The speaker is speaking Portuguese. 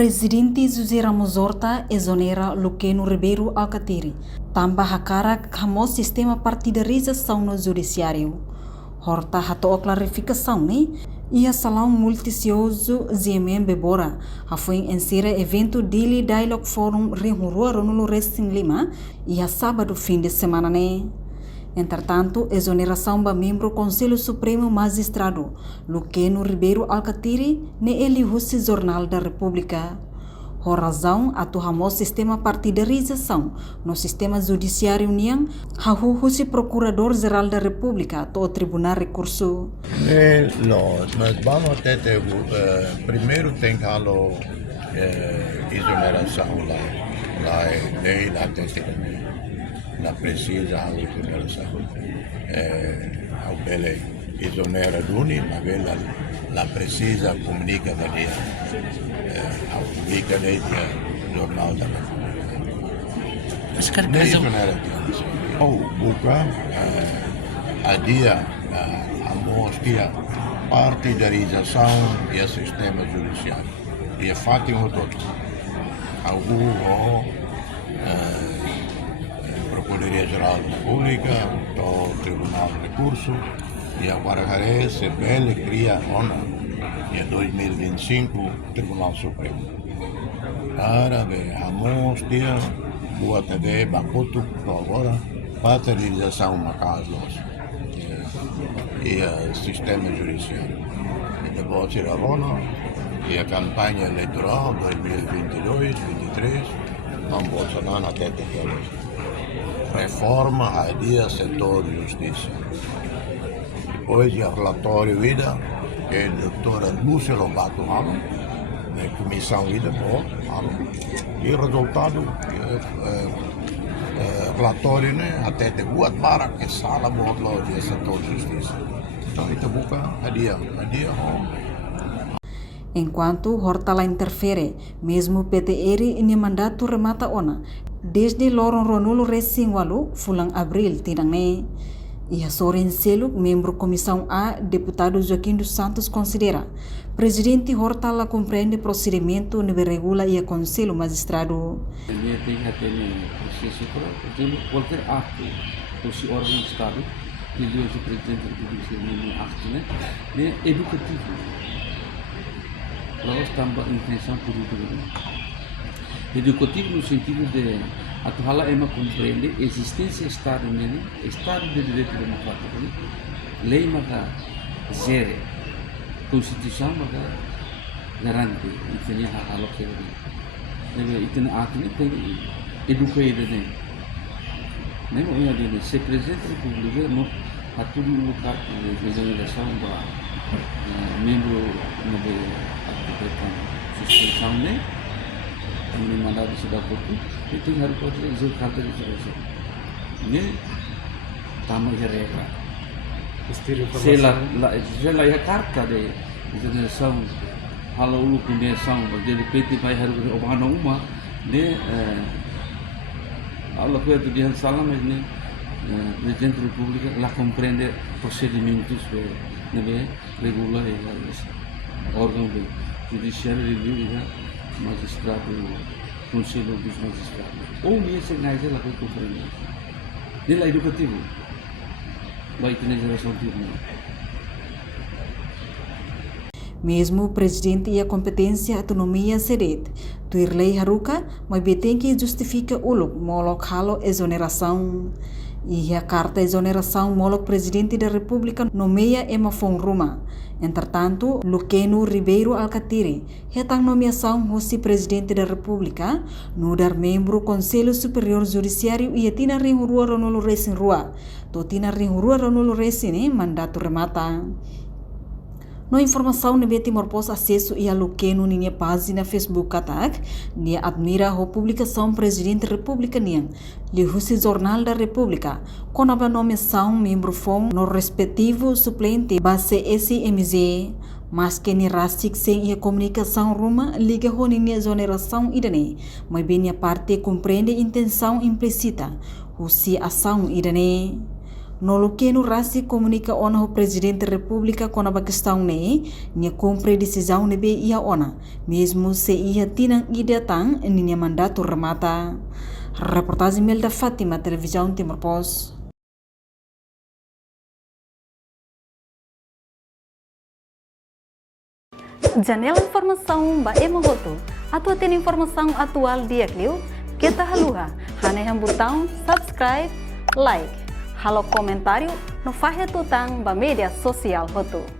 Presidente José Ramos Horta exonera Luqueno Ribeiro Alcatiri, tambah hakara kamo sistema partidarização no judiciário. Horta hatou clarificação, né? E a salão multicioso ZMM Bebora, a foi insera evento Daily Dialogue Forum Rinhurua Ronulo Resting Lima, e a sábado fim de semana, né? Entretanto, exoneração do membro Conselho Supremo Magistrado, Luqueno Ribeiro Alcatiri, ne ele Russi Jornal da República. A razão atuamos sistema partidarização no sistema judiciário união, a Russi Procurador-Geral da República, to Tribunal Recurso. Mas vamos ter primeiro tem que exoneração lá lei lá tem la precisa a exoneração ao bele exonera duni ma bela la precisa comunica da dia ao publica lei jornal da exonera buka a dia a mostra partidarização e sistema judiciário e fatti um todo Procuradoria-Geral da República, do Tribunal de Recurso, e agora se bele cria em 2025 Tribunal Supremo. Para ver, a dia boa TV, bacuto, agora, partidarização uma casa e o sistema judiciário. E depois tirar e a campanha eleitoral 2022-2023, não Bolsonaro até ter reforma a dia setor de justiça. Depois o relatório vida que a doutora Lúcia Lobato fala, da comissão vida e o resultado relatório né até de Guatemala que sala boa de setor de justiça. Então isso buka a dia Enquanto Horta interfere, mesmo PTR ini mandato remata ona, desde Loron Ronulo Racing Walu, fulang Abril tinang E a Soren Seluk, membro Comissão A, deputado Joaquim dos Santos considera, presidente Horta la compreende procedimento que regula e a Conselho Magistrado. Qualquer ato ou se órgão de Estado, que hoje o presidente da República é educativo. Lalu tambah intenção política. Educativo no sentido de a hala ema compreende existência Estado nele, Estado de direito democrático, lei maka zere, Constituição maka garante, itu ni hal que ele. Itu ni artinya tem educado né. Nem o ia dizer se presidente da República no atu lugar de exoneração ba membro da suspensão né. Kami mandado sudah buku itu harus kota itu kata itu ini tamu hereka sela ya karta de exoneração halo ulu kundeção jadi PT vai harus obana uma ne Allah foi do dia salam ne presidente da República lá compreende procedimentos de regular órgão de judiciário review magistrado, conselho dos magistrados. Ou nem sengaja lá que compreende. Nela educativo, vai ter geração turma. Mesmo o presidente e a competência autonomia seret, Tuirlei Haruka, mas tem que justifica uluk molok halo exoneração. E a carta exoneração molok presidente da República nomeia Emma Fonruma. Entretanto, Luqueno Ribeiro Alcatiri, retang nomeação Russi presidente da República, no dar membro Conselho Superior Judiciário e tina rinhurua Ronulo Racing Rua. To tina rinhurua Ronulo Racing mandato remata. No informação ne beti morpos acesso e a Luqueno ninha página Facebook katak, nia admira a publicação presidente República niang, li Russi Jornal da República, com a nomeação membro FOM no respectivo suplente base SMZ, mas que ni rastik sem a comunicação ruma liga ho ninha exoneração idane, mas bem a parte compreende intenção implícita, Russi ação idane. Nolokeno rasi comunica ona o presidente da República com a questão ne, nia compre decisão nebe ia ona, mesmo se ia tinang ide tang nia mandato remata. Reportagem Mel da Fátima, Televisão Timor Post. Janela informação ba emogoto. Atua tem informação atual dia Clio. Kita haluha. Haneham botão subscribe, like. Halo comentário no fahe tutang ba media sosial hotu.